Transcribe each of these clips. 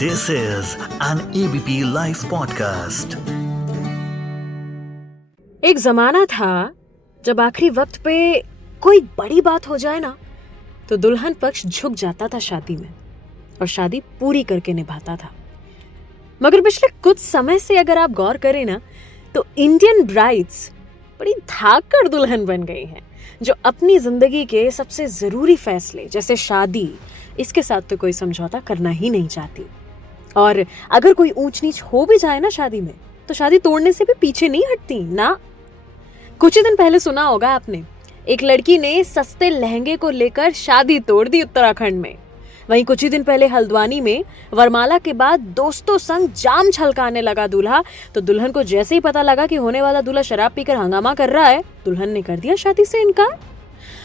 This is an ABP Life podcast. एक जमाना था जब आखिरी वक्त पे कोई बड़ी बात हो जाए ना तो दुल्हन पक्ष झुक जाता था शादी में और शादी पूरी करके निभाता था। मगर पिछले कुछ समय से अगर आप गौर करें ना तो इंडियन ब्राइड्स बड़ी धाकड़ दुल्हन बन गई हैं जो अपनी जिंदगी के सबसे जरूरी फैसले जैसे शादी इसके साथ तो कोई समझौता करना ही नहीं चाहती। और अगर कोई ऊंच नीच हो भी जाए ना शादी में तो शादी तोड़ने से भी पीछे नहीं हटती ना। कुछ ही दिन पहले सुना होगा आपने, एक लड़की ने सस्ते लहंगे को लेकर शादी तोड़ दी उत्तराखंड में। वहीं कुछ ही दिन पहले हल्द्वानी में वरमाला के बाद दोस्तों संग जाम छलकाने लगा दूल्हा, तो दुल्हन को जैसे ही पता लगा कि होने वाला दूल्हा शराब पीकर हंगामा कर रहा है, दुल्हन ने कर दिया शादी से इनकार।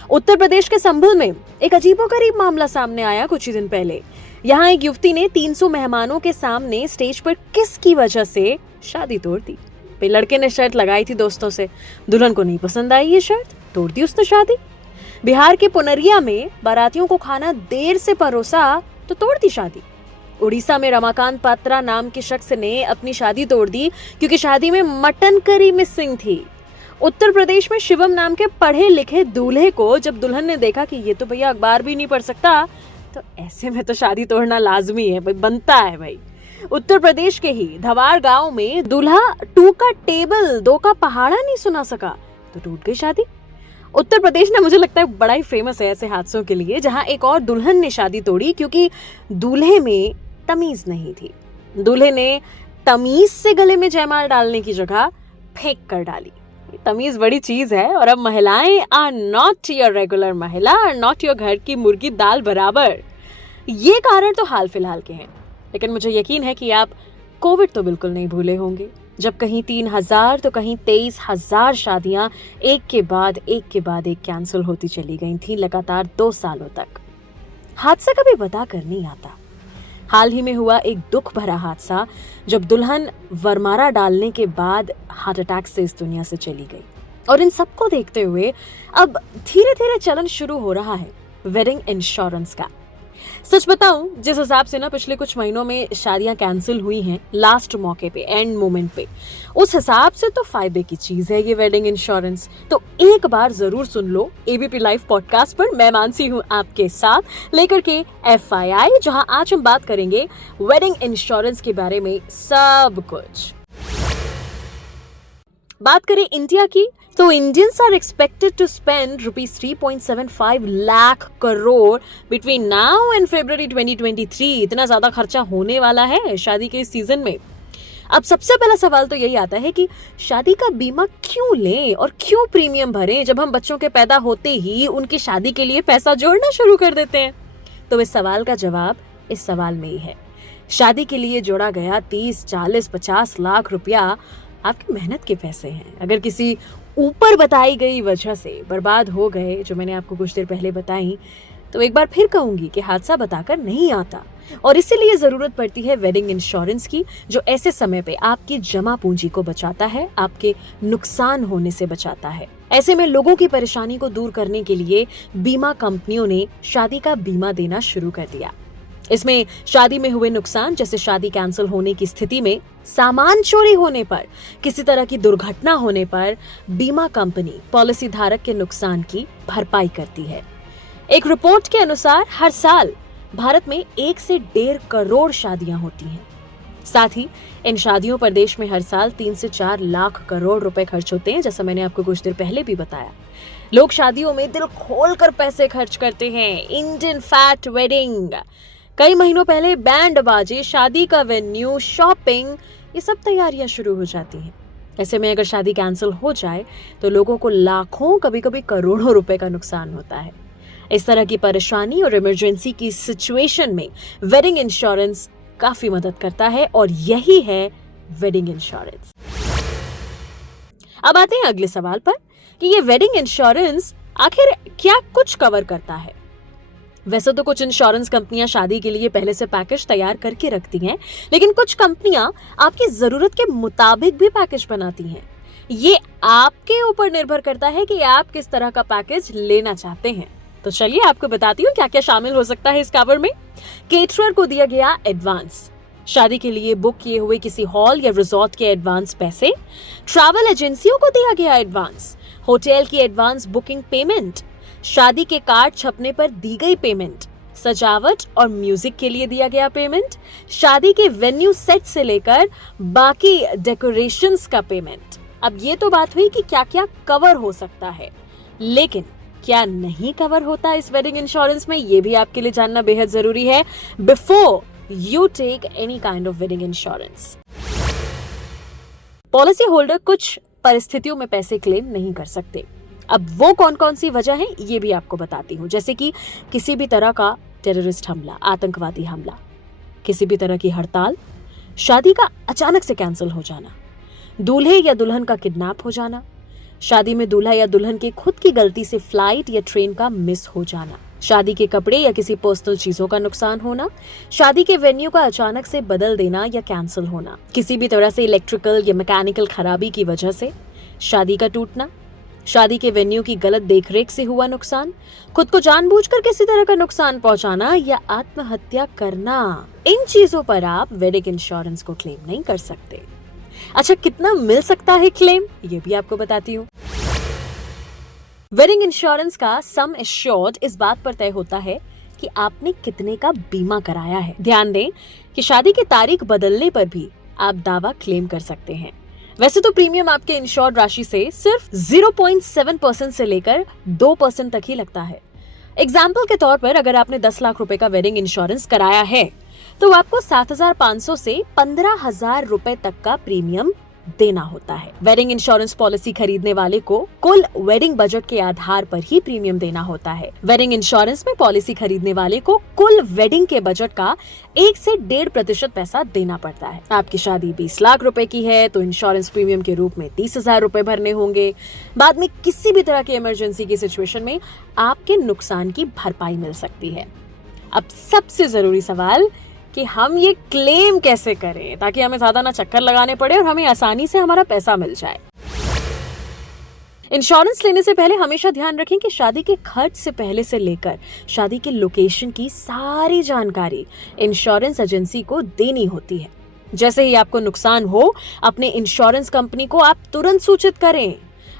उत्तर प्रदेश के संभल में एक अजीबोगरीब मामला सामने आया कुछ ही दिन पहले। यहाँ एक युवती ने 300 मेहमानों के सामने स्टेज पर किस की वजह से शादी तोड़ दी। फिर लड़के ने शर्त लगाई थी दोस्तों से, दुल्हन को नहीं पसंद आई ये शर्त, तोड़ दी उसने शादी। बिहार के पुनरिया में बारातियों को खाना देर से परोसा तो तोड़ दी शादी। उड़ीसा में रमाकांत पात्रा नाम के शख्स ने अपनी शादी तोड़ दी क्योंकि शादी में मटन करी मिसिंग थी। उत्तर प्रदेश में शिवम नाम के पढ़े लिखे दूल्हे को जब दुल्हन ने देखा कि ये तो भैया अखबार भी नहीं पढ़ सकता, तो ऐसे में तो शादी तोड़ना लाजमी है भाई, बनता है भाई। उत्तर प्रदेश के ही धवार गांव में दूल्हा 2 का टेबल 2 का पहाड़ा नहीं सुना सका तो टूट गई शादी। उत्तर प्रदेश ने मुझे लगता है बड़ा ही फेमस है ऐसे हादसों के लिए, जहां एक और दुल्हन ने शादी तोड़ी क्योंकि दूल्हे में तमीज नहीं थी। दूल्हे ने तमीज से गले में जयमाल डालने की जगह फेंक कर डाली। तमीज बड़ी चीज है और अब महिलाएं आर नॉट योर रेगुलर महिला, आर नॉट योर घर की मुर्गी दाल बराबर। ये कारण तो हाल फिलहाल के हैं, लेकिन मुझे यकीन है कि आप कोविड तो बिल्कुल नहीं भूले होंगे, जब कहीं 3,000 तो कहीं 23,000 शादियां एक के बाद एक कैंसिल होती चली गई थी लगातार 2 सालों तक। हादसा कभी बता कर नहीं आता। हाल ही में हुआ एक दुख भरा हादसा जब दुल्हन वरमाला डालने के बाद हार्ट अटैक से इस दुनिया से चली गई। और इन सबको देखते हुए अब धीरे धीरे चलन शुरू हो रहा है वेडिंग इंश्योरेंस का। सच बताऊं, जिस हिसाब से ना पिछले कुछ महीनों में शादियां कैंसिल हुई हैं लास्ट मौके पे, एंड मोमेंट पे, उस हिसाब से तो फायदे की चीज है ये वेडिंग इंश्योरेंस। तो एक बार जरूर सुन लो एबीपी लाइव पॉडकास्ट पर। मैं मानसी हूं आपके साथ लेकर के FYI, जहां आज हम बात करेंगे वेडिंग इंश्योरेंस के बारे में सब कुछ। बात करें इंडिया की तो Indians are expected to spend ₹3.75 lakh crore between now and February 2023। इतना ज्यादा खर्चा होने वाला है शादी के इस सीजन में। अब सबसे पहला सवाल तो यही आता है कि शादी का बीमा क्यों लें और क्यों प्रीमियम भरें जब हम बच्चों के पैदा होते ही उनकी शादी के लिए पैसा जोड़ना शुरू कर देते हैं। तो इस सवाल का जवाब इस सवाल में ही है। शादी के लिए जोड़ा गया 30, 40, 50 लाख रुपया आपकी मेहनत के पैसे हैं। अगर किसी ऊपर बताई गई वजह से बर्बाद हो गए, जो मैंने आपको कुछ देर पहले बताई, तो एक बार फिर कहूंगी कि हादसा बताकर नहीं आता और इसीलिए जरूरत पड़ती है वेडिंग इंश्योरेंस की, जो ऐसे समय पे आपकी जमा पूंजी को बचाता है, आपके नुकसान होने से बचाता है। ऐसे में लोगों की परेशानी को दूर करने के लिए बीमा कंपनियों ने शादी का बीमा देना शुरू कर दिया। इसमें शादी में हुए नुकसान, जैसे शादी कैंसिल होने की स्थिति में, सामान चोरी होने पर, किसी तरह की दुर्घटना होने पर बीमा कंपनी पॉलिसी धारक के नुकसान की भरपाई करती है। एक रिपोर्ट के अनुसार हर साल भारत में 1 से 1.5 करोड़ शादियां होती हैं। साथ ही इन शादियों पर देश में हर साल 3 से 4 लाख करोड़ रुपए खर्च होते हैं, जैसा मैंने आपको कुछ देर पहले भी बताया। लोग शादियों में दिल खोलकर पैसे खर्च करते हैं। इंडियन फैट वेडिंग, कई महीनों पहले बैंड बाजे, शादी का वेन्यू, शॉपिंग, ये सब तैयारियां शुरू हो जाती हैं। ऐसे में अगर शादी कैंसिल हो जाए तो लोगों को लाखों, कभी कभी करोड़ों रुपए का नुकसान होता है। इस तरह की परेशानी और इमरजेंसी की सिचुएशन में वेडिंग इंश्योरेंस काफी मदद करता है और यही है वेडिंग इंश्योरेंस। अब आते हैं अगले सवाल पर कि ये वेडिंग इंश्योरेंस आखिर क्या कुछ कवर करता है। वैसे तो कुछ इंश्योरेंस कंपनियां शादी के लिए पहले से पैकेज तैयार करके रखती हैं, लेकिन कुछ कंपनियां आपकी जरूरत के मुताबिक भी पैकेज बनाती हैं। ये आपके ऊपर निर्भर करता है कि आप किस तरह का पैकेज लेना चाहते हैं। तो चलिए आपको बताती हूँ क्या क्या शामिल हो सकता है इस कवर में। केटरर को दिया गया एडवांस, शादी के लिए बुक किए हुए किसी हॉल या रिजॉर्ट के एडवांस पैसे, ट्रैवल एजेंसियों को दिया गया एडवांस, होटल की एडवांस बुकिंग पेमेंट, शादी के कार्ड छपने पर दी गई पेमेंट, सजावट और म्यूजिक के लिए दिया गया पेमेंट, शादी के वेन्यू सेट से लेकर बाकी डेकोरेशंस का पेमेंट। अब ये तो बात हुई कि क्या क्या कवर हो सकता है, लेकिन क्या नहीं कवर होता इस वेडिंग इंश्योरेंस में, ये भी आपके लिए जानना बेहद जरूरी है before you take any kind of wedding insurance. Policy holder कुछ परिस्थितियों में पैसे क्लेम नहीं कर सकते। अब वो कौन कौन सी वजह है ये भी आपको बताती हूँ, जैसे कि किसी भी तरह का टेररिस्ट हमला, आतंकवादी हमला, किसी भी तरह की हड़ताल, शादी का अचानक से कैंसिल हो जाना, दूल्हे या दुल्हन का किडनैप हो जाना, शादी में दूल्हा या दुल्हन के खुद की गलती से फ्लाइट या ट्रेन का मिस हो जाना, शादी के कपड़े या किसी पर्सनल चीजों का नुकसान होना, शादी के वेन्यू का अचानक से बदल देना या कैंसिल होना, किसी भी तरह से इलेक्ट्रिकल या मैकेनिकल खराबी की वजह से शादी का टूटना, शादी के वेन्यू की गलत देखरेख से हुआ नुकसान, खुद को जानबूझकर किसी तरह का नुकसान पहुंचाना या आत्महत्या करना। इन चीजों पर आप वेडिंग इंश्योरेंस को क्लेम नहीं कर सकते। अच्छा, कितना मिल सकता है क्लेम, ये भी आपको बताती हूँ। वेडिंग इंश्योरेंस का सम एश्योर्ड इस बात पर तय होता है कि आपने कितने का बीमा कराया है। ध्यान दें कि शादी की तारीख बदलने पर भी आप दावा क्लेम कर सकते हैं। वैसे तो प्रीमियम आपके इंश्योर्ड राशि से सिर्फ 0.7% से लेकर 2% तक ही लगता है। एग्जाम्पल के तौर पर अगर आपने 10 लाख रुपए का वेडिंग इंश्योरेंस कराया है तो आपको 7,500 से 15,000 रुपए तक का प्रीमियम देना होता है। वेडिंग इंश्योरेंस पॉलिसी खरीदने वाले को कुल वेडिंग बजट के आधार पर ही प्रीमियम देना होता है। वेडिंग इंश्योरेंस में पॉलिसी खरीदने वाले को कुल वेडिंग के बजट का 1 से 1.5% पैसा देना पड़ता है। आपकी शादी 20 लाख रुपए की है तो इंश्योरेंस प्रीमियम के रूप में 30,000 रुपए भरने होंगे। बाद में किसी भी तरह की इमरजेंसी की सिचुएशन में आपके नुकसान की भरपाई मिल सकती है। अब सबसे जरूरी सवाल कि हम ये क्लेम कैसे करें ताकि हमें ज्यादा ना चक्कर लगाने पड़े और हमें आसानी से हमारा पैसा मिल जाए। इंश्योरेंस लेने से पहले हमेशा ध्यान रखें कि शादी के खर्च से पहले से लेकर शादी के लोकेशन की सारी जानकारी इंश्योरेंस एजेंसी को देनी होती है। जैसे ही आपको नुकसान हो, अपने इंश्योरेंस कंपनी को आप तुरंत सूचित करें।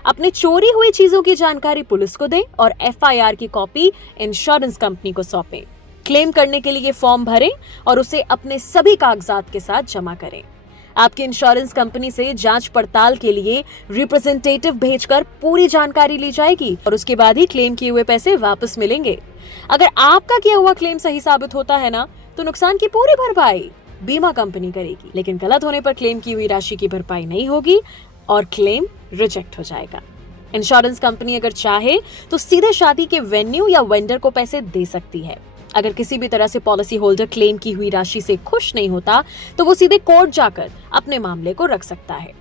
अपने चोरी हुई चीजों की जानकारी पुलिस को दें और FIR की कॉपी इंश्योरेंस कंपनी को सौंपें। क्लेम करने के लिए फॉर्म भरें और उसे अपने सभी कागजात के साथ जमा करें। आपकी इंश्योरेंस कंपनी से जांच पड़ताल के लिए रिप्रेजेंटेटिव भेजकर पूरी जानकारी ली जाएगी और उसके बाद ही क्लेम किए हुए पैसे वापस मिलेंगे। अगर आपका किया हुआ क्लेम सही साबित होता है ना, तो नुकसान की पूरी भरपाई बीमा कंपनी करेगी, लेकिन गलत होने पर क्लेम की हुई राशि की भरपाई नहीं होगी और क्लेम रिजेक्ट हो जाएगा। इंश्योरेंस कंपनी अगर चाहे तो सीधे शादी के वेन्यू या वेंडर को पैसे दे सकती है। अगर किसी भी तरह से पॉलिसी होल्डर क्लेम की हुई राशि से खुश नहीं होता तो वो सीधे कोर्ट जाकर अपने मामले को रख सकता है।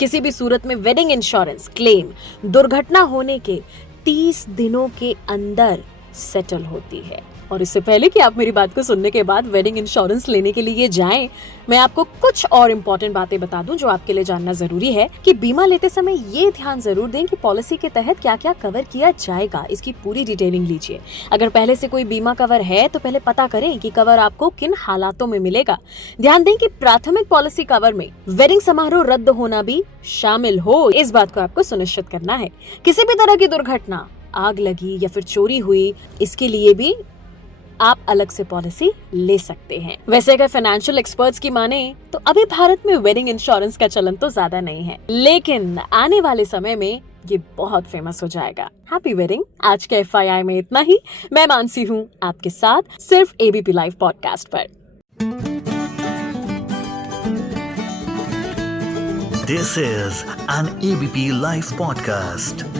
किसी भी सूरत में वेडिंग इंश्योरेंस क्लेम दुर्घटना होने के 30 दिनों के अंदर सेटल होती है। और इससे पहले कि आप मेरी बात को सुनने के बाद वेडिंग इंश्योरेंस लेने के लिए जाएं, मैं आपको कुछ और इम्पोर्टेंट बातें बता दूं जो आपके लिए जानना जरूरी है कि बीमा लेते समय ये ध्यान जरूर दें कि पॉलिसी के तहत क्या क्या कवर किया जाएगा, इसकी पूरी डिटेलिंग लीजिए। अगर पहले से कोई बीमा कवर है तो पहले पता करें कि कवर आपको किन हालातों में मिलेगा। ध्यान दें कि प्राथमिक पॉलिसी कवर में वेडिंग समारोह रद्द होना भी शामिल हो, इस बात को आपको सुनिश्चित करना है। किसी भी तरह की दुर्घटना, आग लगी या फिर चोरी हुई, इसके लिए भी आप अलग से पॉलिसी ले सकते हैं। वैसे अगर फाइनेंशियल एक्सपर्ट्स की माने तो अभी भारत में वेडिंग इंश्योरेंस का चलन तो ज्यादा नहीं है, लेकिन आने वाले समय में ये बहुत फेमस हो जाएगा। Happy wedding. आज के FYI में इतना ही। मैं मानसी हूँ आपके साथ सिर्फ ABP लाइव पॉडकास्ट पर। This is an ABP Live podcast.